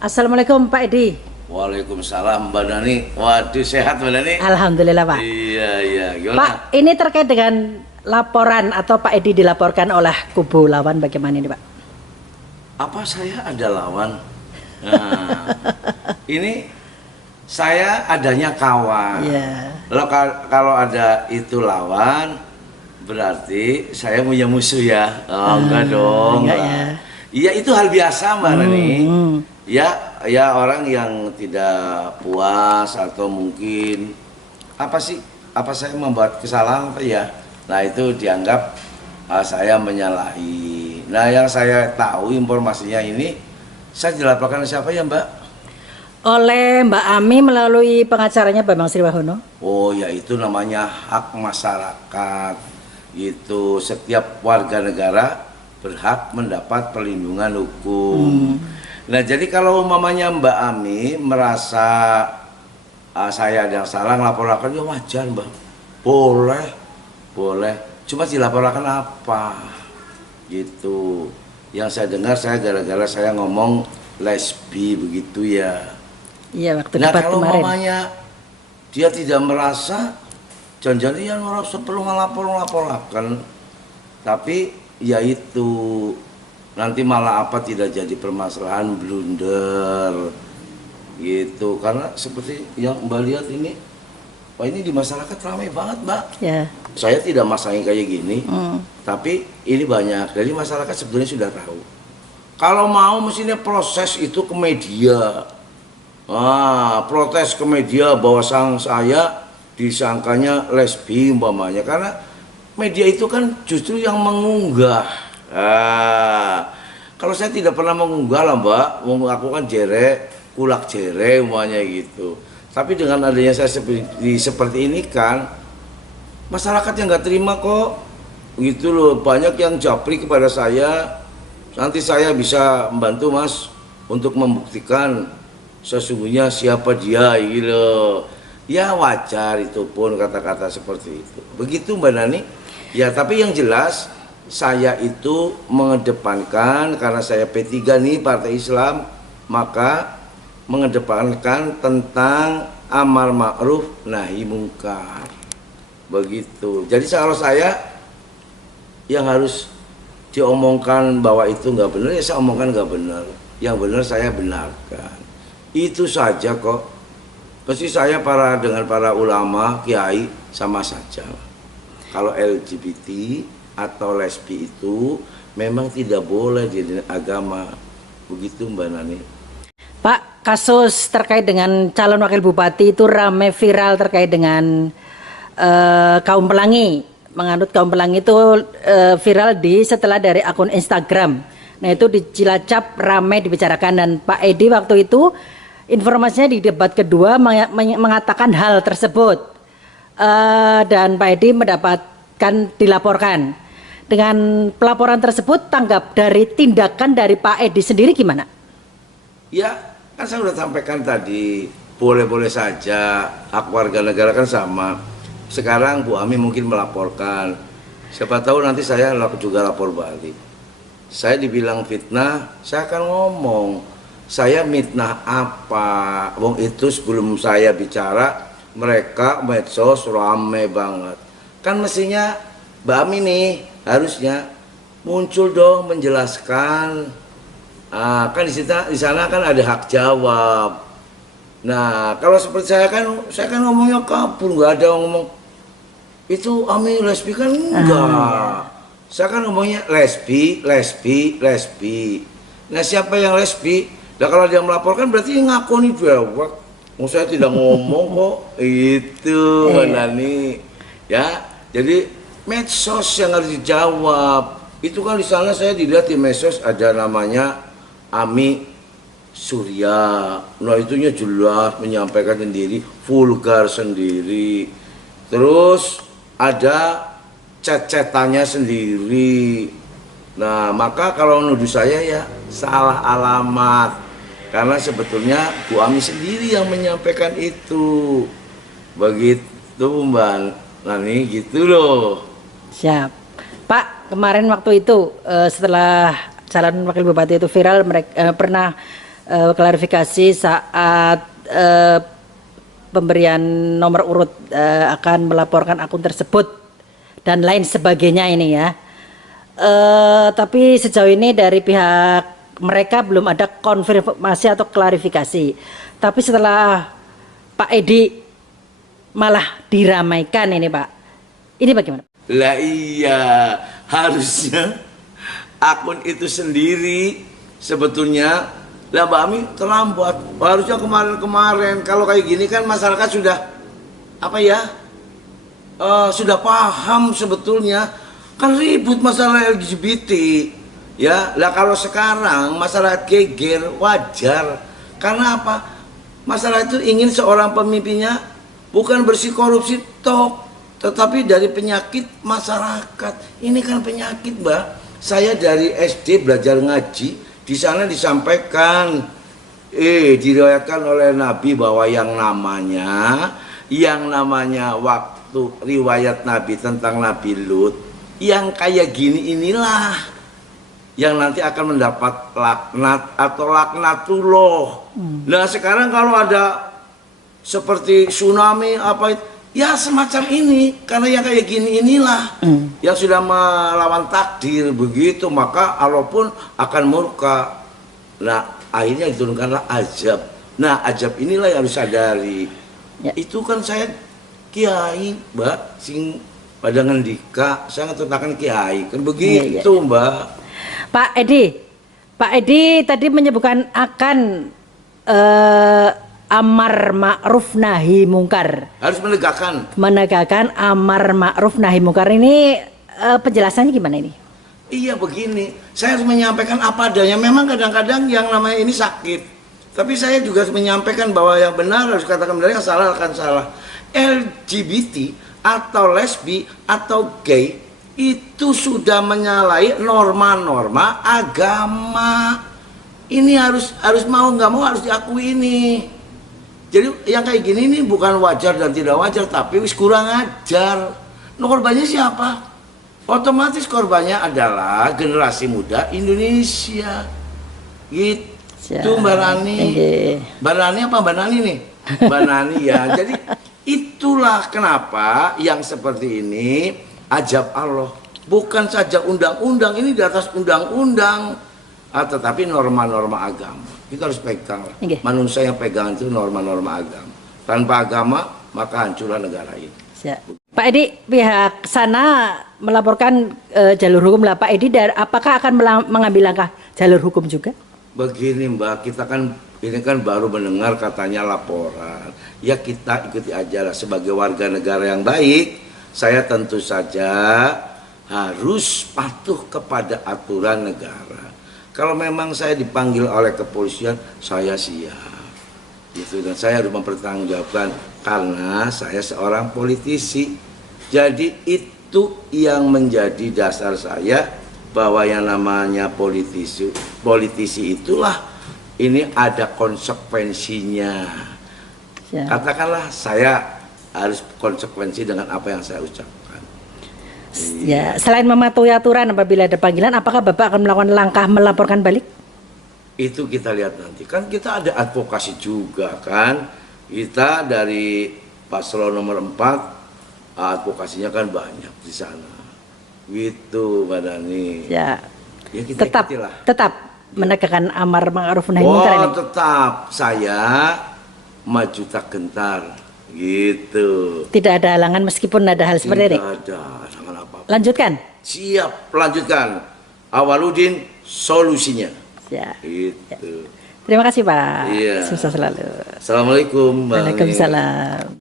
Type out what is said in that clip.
Assalamualaikum Pak Edi. Waalaikumsalam Mbak Nani. Waduh, sehat Mbak Nani? Alhamdulillah Pak. Iya, gimana? Pak, ini terkait dengan laporan atau Pak Edi dilaporkan oleh kubu lawan, bagaimana ini Pak? Apa saya ada lawan? Nah, ini saya adanya kawan. Iya. Kalau ada itu lawan, berarti saya punya musuh ya? Oh, enggak dong. enggak Mbak. ya. Iya, itu hal biasa Mbak Nani. Ya orang yang tidak puas atau mungkin apa saya membuat kesalahan apa ya, nah itu dianggap saya menyalahi. Nah yang saya tahu informasinya ini saya dilaporkan siapa ya Mbak? Oleh Mbak Ami melalui pengacaranya Bambang Sriwahono. Oh ya, itu namanya hak masyarakat. Itu setiap warga negara berhak mendapat perlindungan hukum. Nah jadi kalau umpamanya Mbak Ami merasa saya ada yang salah ngelaporkan, ya wajar Mbak, boleh, cuma dilaporkan apa gitu. Yang saya dengar saya gara-gara saya ngomong lesbi begitu ya. Iya, waktu Nah debat kalau kemarin. umpamanya dia tidak merasa, jangan-jangan dia merasa perlu ngelaporkan, tapi ya itu nanti malah apa tidak jadi permasalahan, blunder gitu. Karena seperti yang Mbak lihat ini, wah ini di masyarakat ramai banget Mbak. Ya. Saya tidak masangin kayak gini, tapi ini banyak. Jadi masyarakat sebetulnya sudah tahu. Kalau mau mestinya proses itu ke media. Protes ke media bahwa saya disangkanya lesbi umpamanya. Karena media itu kan justru yang mengunggah. Kalau saya tidak pernah mengunggah lah Mbak, aku kan kulak jere umpamanya gitu. Tapi dengan adanya saya seperti ini kan, masyarakat yang nggak terima kok, gitu loh. Banyak yang japri kepada saya. Nanti saya bisa membantu Mas untuk membuktikan sesungguhnya siapa dia, gitu. Ya wajar itu pun kata-kata seperti itu. Begitu Mbak Nani. Ya tapi yang jelas saya itu mengedepankan, karena saya P3 nih, Partai Islam, maka mengedepankan tentang amar ma'ruf nahi mungkar. Begitu. Jadi kalau saya yang harus diomongkan bahwa itu nggak benar, ya saya omongkan nggak benar. Yang benar saya benarkan. Itu saja kok. Pasti saya dengan para ulama, kiai sama saja. Kalau LGBT atau lesbi itu memang tidak boleh di agama. Begitu Mbak Nani. Pak, kasus terkait dengan calon wakil bupati itu rame viral terkait dengan kaum pelangi. Menganut kaum pelangi itu viral setelah dari akun Instagram. Nah itu di Cilacap rame dibicarakan, dan Pak Edi waktu itu informasinya di debat kedua mengatakan hal tersebut. Dan Pak Edi mendapatkan dilaporkan. Dengan pelaporan tersebut, tanggap dari tindakan dari Pak Edi sendiri gimana? Ya, kan saya sudah sampaikan tadi, boleh-boleh saja, hak warga negara kan sama. Sekarang Bu Ami mungkin melaporkan, siapa tahu nanti saya juga lapor balik. Saya dibilang fitnah, saya akan ngomong, saya mitnah apa? Wong itu sebelum saya bicara, mereka medsos rame banget. Kan mestinya Mbak Ami nih harusnya muncul dong menjelaskan. Kan di sana kan ada hak jawab. Nah kalau seperti saya kan ngomongnya kabur, nggak ada ngomong itu Ami lesbi, kan enggak. Saya kan ngomongnya lesbi. Nah siapa yang lesbi? Nah kalau dia melaporkan berarti ngaku nih dewek. Saya tidak ngomong kok. Itu Nani. Ya, jadi medsos yang harus dijawab. Itu kan di sana saya dilihat di medsos ada namanya Ami Surya. Nah itunya jelas menyampaikan sendiri, vulgar sendiri. Terus ada cecetannya sendiri. Nah maka kalau nuduh saya ya salah alamat, karena sebetulnya Bu Ami sendiri yang menyampaikan itu. Begitu Mbak Nani, gitu loh. Siap. Pak, kemarin waktu itu setelah calon wakil bupati itu viral, mereka pernah klarifikasi saat pemberian nomor urut akan melaporkan akun tersebut dan lain sebagainya ini ya. Tapi sejauh ini dari pihak mereka belum ada konfirmasi atau klarifikasi. Tapi setelah Pak Edi malah diramaikan ini Pak, ini bagaimana? Lah iya, harusnya akun itu sendiri sebetulnya lah Mbak Ami terlambat. Harusnya kemarin-kemarin. Kalau kayak gini kan masyarakat sudah apa ya? Sudah paham sebetulnya. Kan ribut masalah LGBT. Ya, lah kalau sekarang masyarakat geger wajar. Karena apa? Masyarakat itu ingin seorang pemimpinnya bukan bersih korupsi tetapi dari penyakit masyarakat. Ini kan penyakit, Mbak. Saya dari SD belajar ngaji. Di sana disampaikan, diriwayatkan oleh Nabi bahwa yang namanya waktu riwayat Nabi tentang Nabi Lut, yang kayak gini inilah yang nanti akan mendapat laknat atau laknatullah. Nah sekarang kalau ada seperti tsunami apa itu, ya semacam ini, karena yang kayak gini inilah yang sudah melawan takdir begitu, maka Allah pun akan murka. Nah akhirnya diturunkanlah azab. Nah azab inilah yang harus sadari. Ya. Itu kan saya kiai Mbak, sing pada ngendika, saya ngetutakan kiai kan begitu ya. Mbak. Pak Edi tadi menyebutkan akan amar ma'ruf nahi mungkar. Harus menegakkan amar ma'ruf nahi mungkar. Ini penjelasannya gimana ini? Iya begini, saya harus menyampaikan apa adanya. Memang kadang-kadang yang namanya ini sakit, tapi saya juga harus menyampaikan bahwa yang benar harus katakan benar, yang salah akan salah. LGBT atau lesbi atau gay itu sudah menyalahi norma-norma agama. Ini harus mau nggak mau harus diakui ini. Jadi yang kayak gini ini bukan wajar dan tidak wajar, tapi wis kurang ajar. Nah, korbannya siapa? Otomatis korbannya adalah generasi muda Indonesia. Gitu Mbak Rani. Mbak Rani apa Mbak Nani nih? Mbak Nani ya. Jadi itulah kenapa yang seperti ini ajab Allah. Bukan saja undang-undang, ini di atas undang-undang, tetapi norma-norma agama. Kita harus pegang. Manusia yang pegang itu norma-norma agama. Tanpa agama maka hancurlah negara ini. Pak Edi, pihak sana melaporkan jalur hukum lah. Pak Edi, apakah akan mengambil langkah jalur hukum juga? Begini Mbak, kita kan ini kan baru mendengar katanya laporan. Ya kita ikuti aja lah sebagai warga negara yang baik. Saya tentu saja harus patuh kepada aturan negara. Kalau memang saya dipanggil oleh kepolisian, saya siap. Gitu, dan saya harus mempertanggungjawabkan karena saya seorang politisi. Jadi itu yang menjadi dasar saya bahwa yang namanya politisi itulah ini ada konsekuensinya. Ya. Katakanlah saya harus konsekuensi dengan apa yang saya ucapkan. Ya, selain mematuhi aturan apabila ada panggilan, apakah Bapak akan melakukan langkah melaporkan balik? Itu kita lihat nanti. Kan kita ada advokasi juga kan. Kita dari paslon nomor 4 advokasinya kan banyak di sana. Gitu Mbak Dani. Ya kita tetap menegakkan amar ma'ruf nahi munkar ini. Tetap saya maju tak gentar. Gitu. Tidak ada halangan meskipun ada hal seperti ini. Tidak ada halangan apa-apa. Lanjutkan. Siap, lanjutkan. Awaludin solusinya. Ya. Gitu. Terima kasih Pak. Iya. Sukses selalu. Assalamualaikum. Waalaikumsalam.